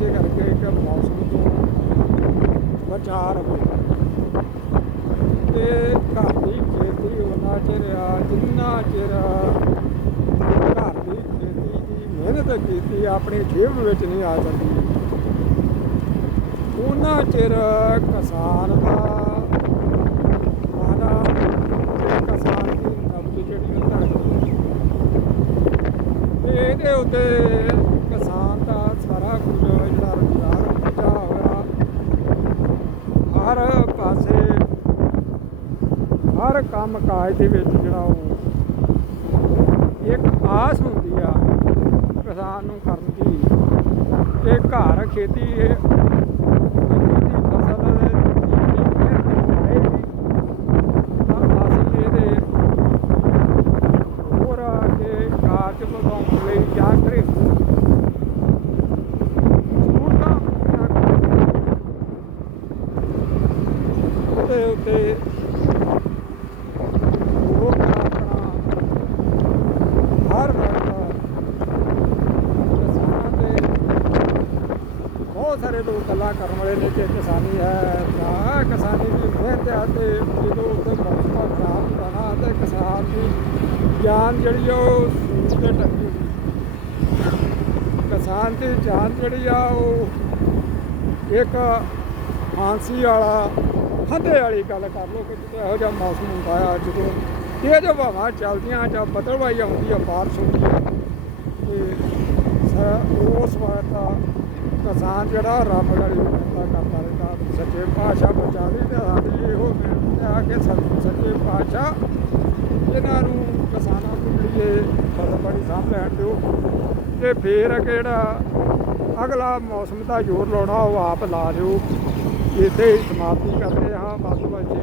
ਇਸੇ ਕਰਕੇ ਇੱਕ ਮੌਸਮ ਤੋਂ ਬਚਾ ਰਹੋ ਤੇ ਘਰ ਖੇਤੀ ਉਹਨਾਂ ਚਿਰ ਜਿੰਨਾ ਚਿਰ ਘਰ ਖੇਤੀ ਦੀ ਮਿਹਨਤ ਕੀਤੀ ਆਪਣੀ ਜੇਬ ਵਿੱਚ ਨਹੀਂ ਆ ਸਕਦੀ ਉਹਨਾਂ ਚਿਰ ਕਿਸਾਨ ਦਾ ਕਿਸਾਨ ਦੀ ਨਬਜ ਜਿਹੜੀ ਉਹ ਧਰਤੀ ਇਹਦੇ ਉੱਤੇ ਹਰ ਪਾਸੇ, ਹਰ ਕੰਮ ਕਾਜ ਦੇ ਵਿੱਚ ਜਿਹੜਾ ਉਹ ਇੱਕ ਆਸ ਹੁੰਦੀ ਆ ਕਿਸਾਨ ਨੂੰ ਕਰਨ ਦੀ। ਇਹ ਘਰ ਖੇਤੀ ਇਹ ਖੇਤੀ ਫਸਲ ਦੇ ਜਿਹੜੀ ਮਿਹਨਤ ਹੋਏਗੀ ਤਾਂ ਅਸੀਂ ਇਹਦੇ ਹੋਰ ਅੱਗੇ ਕਾਰਜ ਵਧਾਉਣ ਲਈ ਜਾਂ ਕਰੇ ਜ਼ਰੂਰਤਾਂ ਉਹਦੇ ਉੱਤੇ। ਉਹ ਆਪਣਾ ਹਰ ਵਕਤ ਕਿਸਾਨਾਂ ਤੇ ਬਹੁਤ ਸਾਰੇ ਲੋਕ ਗੱਲਾਂ ਕਰਨ ਵਾਲੇ ਨੇ ਕਿ ਕਿਸਾਨੀ ਹੈ ਤਾਂ ਕਿਸਾਨੀ ਦੀ ਮਿਹਨਤ ਹੈ ਤੇ ਜਦੋਂ ਉੱਤੇ ਮੌਸਮ ਖਰਾਬ ਹੁੰਦਾ ਨਾ ਤੇ ਕਿਸਾਨ ਦੀ ਜਾਨ ਜਿਹੜੀ ਆ ਉਹ ਸੂਰ ਤੇ ਟੰਗੀ ਕਿਸਾਨ ਦੀ ਜਾਨ ਜਿਹੜੀ ਆ ਉਹ ਇੱਕ ਫਾਂਸੀ ਵਾਲਾ ਫੰਦੇ ਵਾਲੀ ਗੱਲ ਕਰ ਲਓ ਕਿ ਜਦੋਂ ਇਹੋ ਜਿਹਾ ਮੌਸਮ ਹੁੰਦਾ ਆ ਜਦੋਂ ਤੇਜ਼ ਹਵਾ ਚੱਲਦੀਆਂ ਜਾਂ ਬਦਲਵਾਈ ਆਉਂਦੀ ਆ, ਬਾਰਿਸ਼ ਹੁੰਦੀ ਆ, ਤੇ ਸ- ਉਸ ਵਕਤ ਕਿਸਾਨ ਜਿਹੜਾ ਰੱਬ ਵਾਲੀ ਮਿਹਨਤਾਂ ਕਰਦਾ ਰਹਿੰਦਾ, ਸੱਚੇ ਪਾਤਸ਼ਾਹ ਬਚਾਵੇ ਤੇ ਸਾਡੀ ਇਹੋ ਮਿਹਨਤ ਆ ਕਿ ਸੱਚੇ ਪਾਤਸ਼ਾਹ ਇਹਨਾਂ ਨੂੰ ਕਿਸਾਨਾਂ ਨੂੰ ਜਿਹੜੀ ਇਹ ਫਸਲ ਬੜੀ ਸਾਂਭ ਲੈਣ ਦਿਓ, ਤੇ ਫੇਰ ਜਿਹੜਾ ਅਗਲਾ ਮੌਸਮ ਦਾ ਜ਼ੋਰ ਲਾਉਣਾ ਉਹ ਆਪ ਲਾ ਦਿਓ। ਇੱਥੇ ਹੀ ਸਮਾਪਤੀ ਕਰਦੇ ਹਾਂ। ਬਸ ਬੱਚੇ